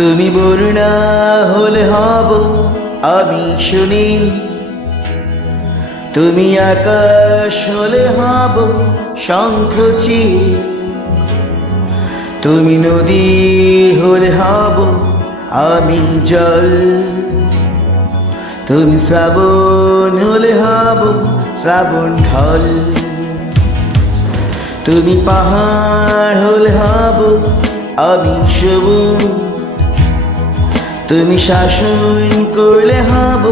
তুমি বরুণা হলে হব আমি সুনীল, তুমি আকাশ হলে হব শঙ্খচিল, তুমি নদী হলে হব আমি জল, তুমি শ্রাবণ হলে হব শ্রাবণ ঢল, তুমি পাহাড় হলে হব আমি সবুজ, তুমি শাসন করলে হব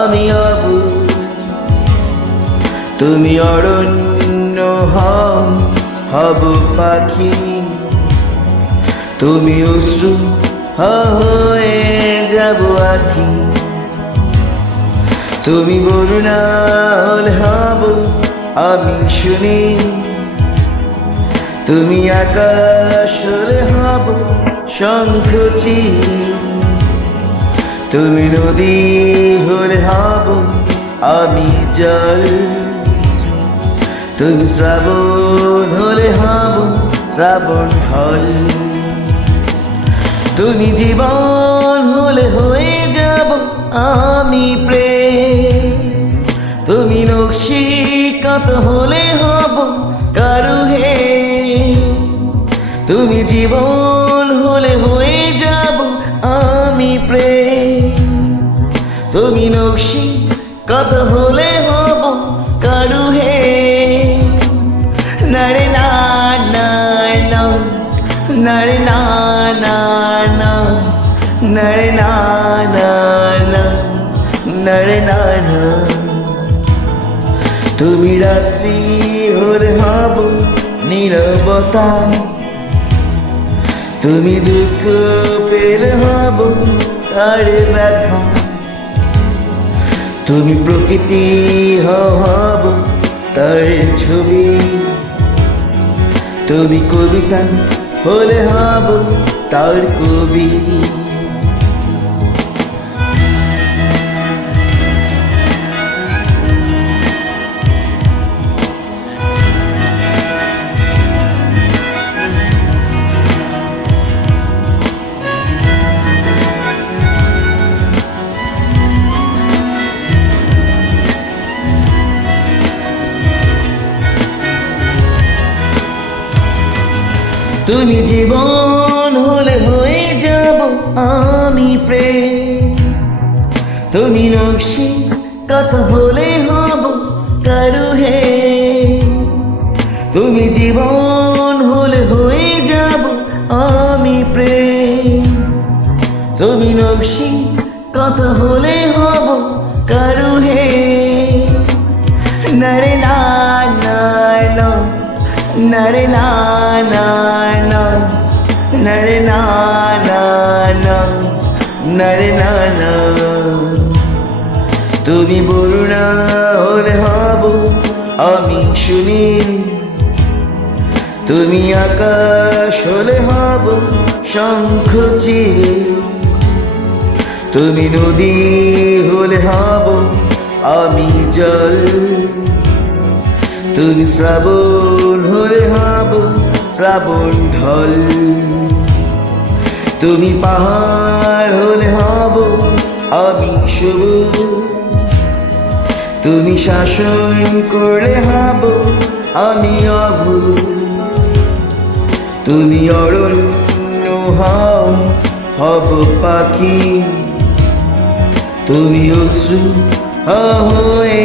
আমি অবুঝ, তুমি অরণ্য হব পাখি, তুমি অশ্রু হয়ে যাব আখি, তুমি বরুণা হলে হব আমি সুনীল, তুমি আকাশ হলে হব শঙ্খচিল, তুমি নদী হলে হব আমি জল, তুমি শ্রাবণ হলে হব শ্রাবণ ঢল, তুমি জীবন হলে হয়ে যাব আমি প্রেম, তুমি নকশিকাঁথ হলে হব কারুহে, তুমি জীবন হলে হয়ে যাব আমি প্রেম, তুমি নকশিকাঁথ হলে হব কারুহে, নারে না না না, নারে না না না, নারে না না না, নারে না না, তুমি রাত্রি হলে হব নীরবতা, তুমি দুঃখ পেলে হব তার ব্যথা, তুমি প্রকৃতি হব তার ছবি, তুমি কবিতা হলে হব তার কবি। তুমি জীবন হলে হয়ে যাব আমি প্রেম, তুমি নকশিকাঁথ হলে হব কারুহে, তুমি জীবন হলে হয়ে যাব আমি প্রেম, তুমি নকশিকাঁথ হলে হব কারুহে, নারে না না না, নারে না না না, নারে না না না, নারে না না, তুমি বরুণা হলে হব আমি সুনীল, তুমি আকাশ হলে হব শঙ্খচিল, তুমি নদী হলে হব আমি জল, তুমি শ্রাবণ হলে হব শ্রাবণ ঢল, তুমি পাহাড় হলে হব আমি সবুজ, তুমি শাসন করলে হব আমি অবুঝ, তুমি অরণ্য হব পাখি, তুমি অশ্রু হয়ে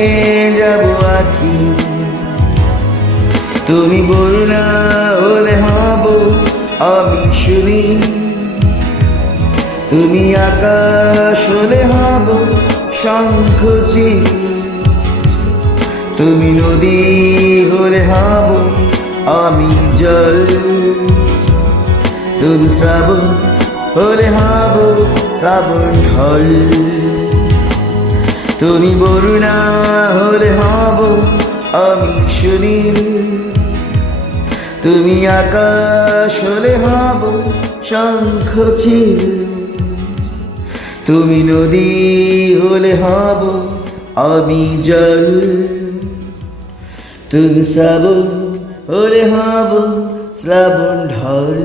যাব আখি, তুমি বরুণা হলে হব আমি সুনীল, তুমি আকাশ হলে হব শঙ্খচিল, তুমি নদী হলে হব আমি জল, তুমি শ্রাবণ হলে হব শ্রাবণ ঢল, তুমি বরুণা হলে হব আমি সুনীল, তুমি আকাশ হলে হব শঙ্খচিল, তুমি নদী হলে হব আমি জল, তুমি শ্রাবণ হলে হব শ্রাবণ ঢল।